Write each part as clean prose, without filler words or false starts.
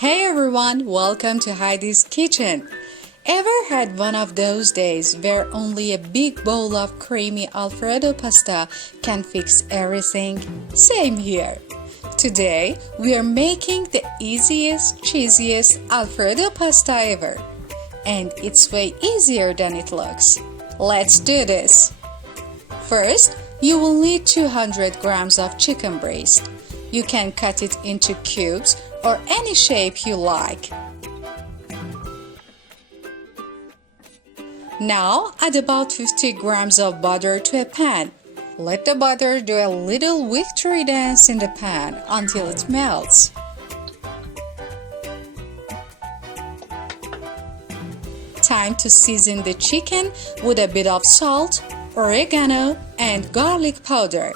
Hey everyone, welcome to Heidi's Kitchen. Ever had one of those days where only a big bowl of creamy Alfredo pasta can fix everything? Same here. Today, we are making the easiest, cheesiest Alfredo pasta ever. And it's way easier than it looks. Let's do this. First, you will need 200 grams of chicken breast. You can cut it into cubes or any shape you like. Now add about 50 grams of butter to a pan. Let the butter do a little victory dance in the pan until it melts. Time to season the chicken with a bit of salt, oregano, and garlic powder.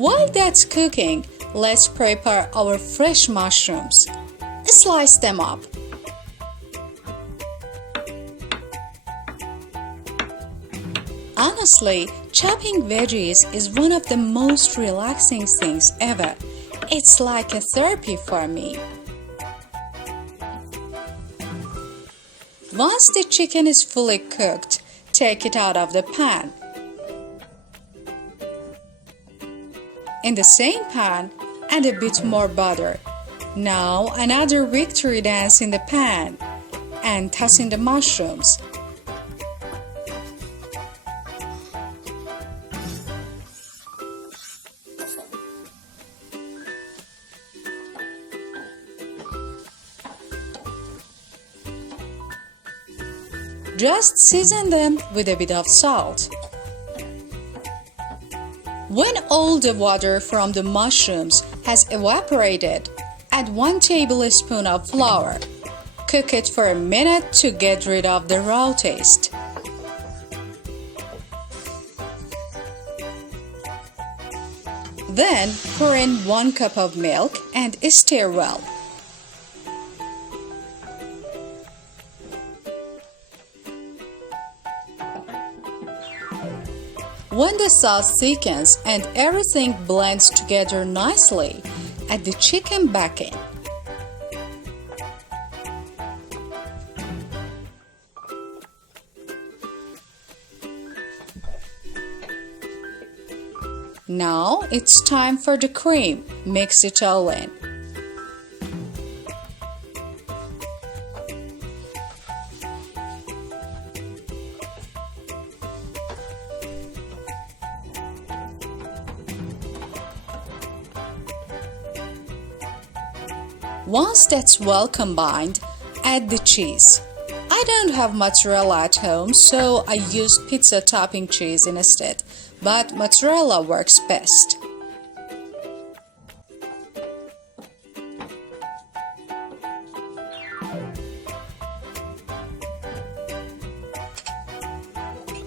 While that's cooking, let's prepare our fresh mushrooms. Slice them up. Honestly, chopping veggies is one of the most relaxing things ever. It's like a therapy for me. Once the chicken is fully cooked, take it out of the pan. In the same pan, add a bit more butter. Now another victory dance in the pan and toss in the mushrooms. Just season them with a bit of salt. When all the water from the mushrooms has evaporated, add 1 tablespoon of flour. Cook it for a minute to get rid of the raw taste. Then pour in 1 cup of milk and stir well. When the sauce thickens and everything blends together nicely, add the chicken back in. Now it's time for the cream. Mix it all in. Once that's well combined, add the cheese. I don't have mozzarella at home, so I use pizza topping cheese instead, but mozzarella works best.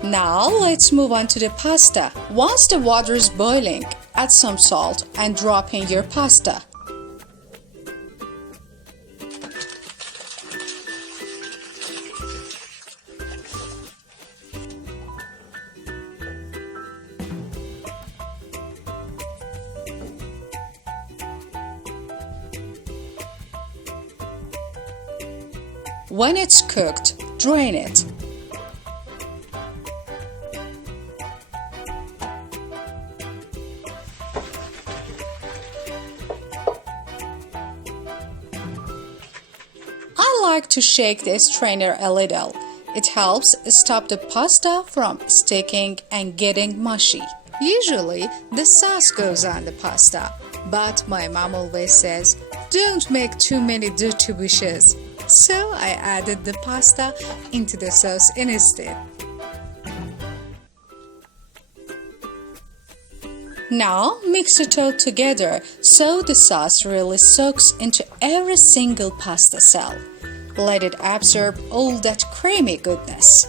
Now let's move on to the pasta. Once the water is boiling, add some salt and drop in your pasta. When it's cooked, drain it. I like to shake the strainer a little. It helps stop the pasta from sticking and getting mushy. Usually, the sauce goes on the pasta, but my mom always says, don't make too many dirty dishes. So I added the pasta into the sauce instead. Now mix it all together so the sauce really soaks into every single pasta cell. Let it absorb all that creamy goodness.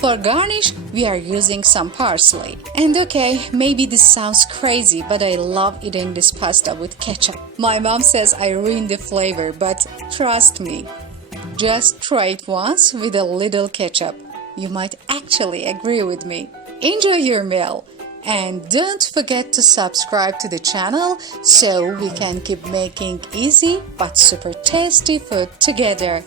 For garnish, we are using some parsley. And okay, maybe this sounds crazy, but I love eating this pasta with ketchup. My mom says I ruined the flavor, but trust me, just try it once with a little ketchup. You might actually agree with me. Enjoy your meal. And don't forget to subscribe to the channel so we can keep making easy but super tasty food together.